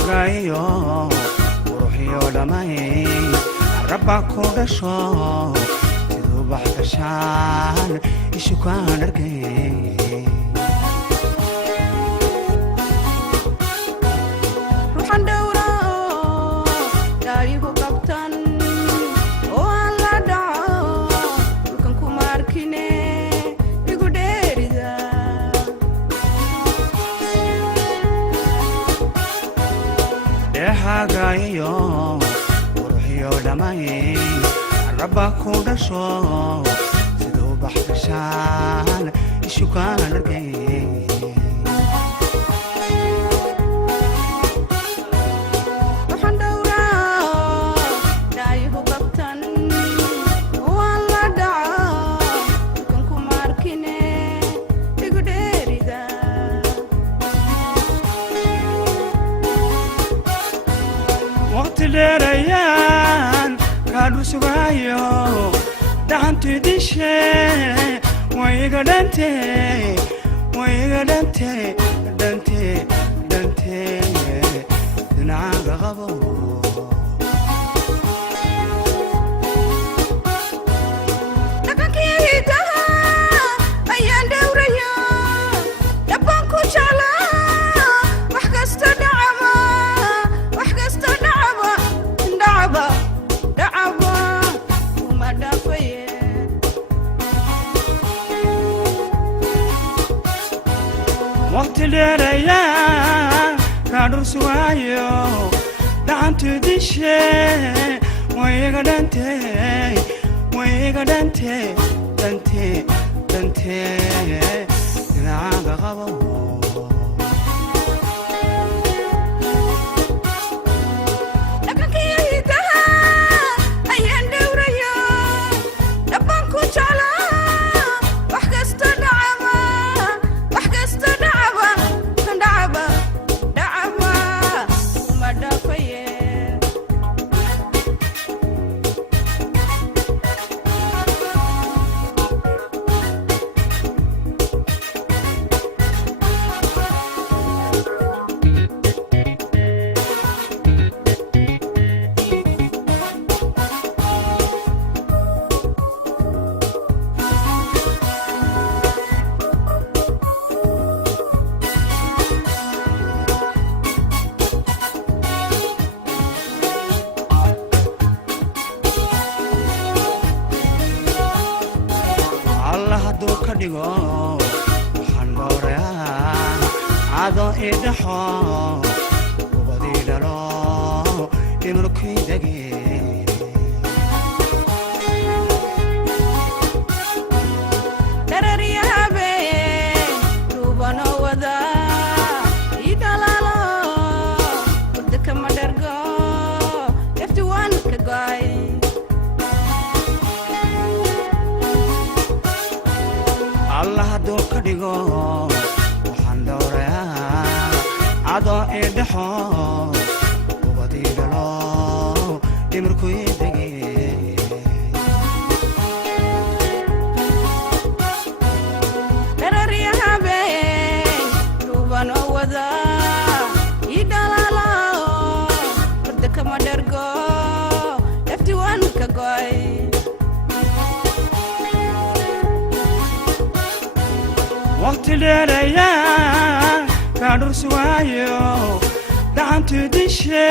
dhehagayo quruxiyo dhamay rabba ku dhasho siduu baxgashaan ishu kaan argay ruuxan dhowra daayigu qabtan oo aan la dhaco dhulkan kuma arkine igu dheerida dhehagayo quruxiyo dhamay rabba ku dhasho siduu baxgashaan ishu kaan argay ruuxan dhowra daayigu qabtan oo aan la dhaco dhulkan kuma arkine igu dheerida waqti dheerayaan kaadhu sugayo dhaxantu dishe wayga dhante dhinacaaga qabo dhaqankii hidaha ayaan dhowraya dhabbaan ku jeclaa wax kasta dhacaba kuma dhaafaye waqti dheerayaan kaadhu sugayo dhaxantu dishe wayga dhante dhinacaaga qabo dhaqankii hidaha ayaan dhowraya dhabbaan ku jeclaa wax kasta dhacaba kuma dhaafaye alla hadduu ka dhigo waxaan dhowrayaa cado ii dhaxo ubadii dhalo dhimarkii dege dhararya habeen duubanoo wada ii dhalaalo hurda kama dhargo efti waan ka go'ay alla hadduu ka dhigo waxaan dhowrayaa cado ii dhaxo ubadii dhalo dhimarkii dege dhararya habeen duubanoo wada ii dhalaalo hurda kama dhargo efti waan ka go'ay waqti dheerayaan kaadhu sugayo dhaxantu dishe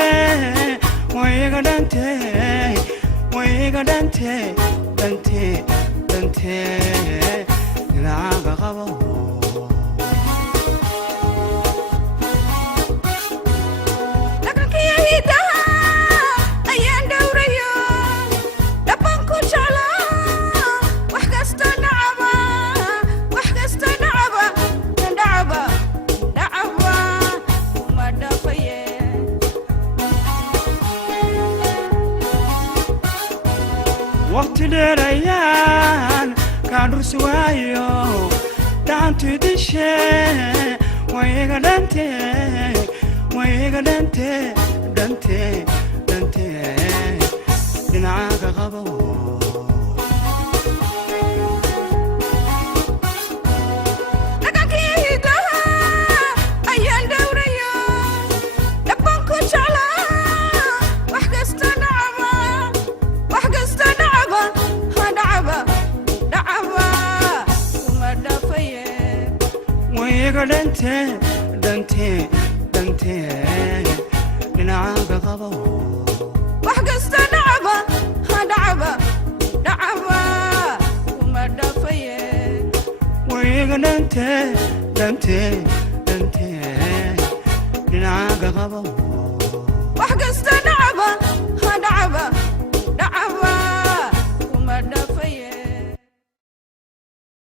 wayga dhante dhinacaaga qabo dhaqankii hidaha ayaan dhowraya dhabbaan ku jeclaa wax kasta dhacaba kuma dhaafaye waqti dheerayaan kaadhu sugayo dhaxantu dishe wayga dhante dhinacaaga qabo dhaqankii hidaha ayaan dhowraya dhabbaan ku wayga dhante dhinacaaga qabo wax kasta dhacba ha dhacba dhacba kuma dhafaye wayga dhante dhinacaaga qabo wax kasta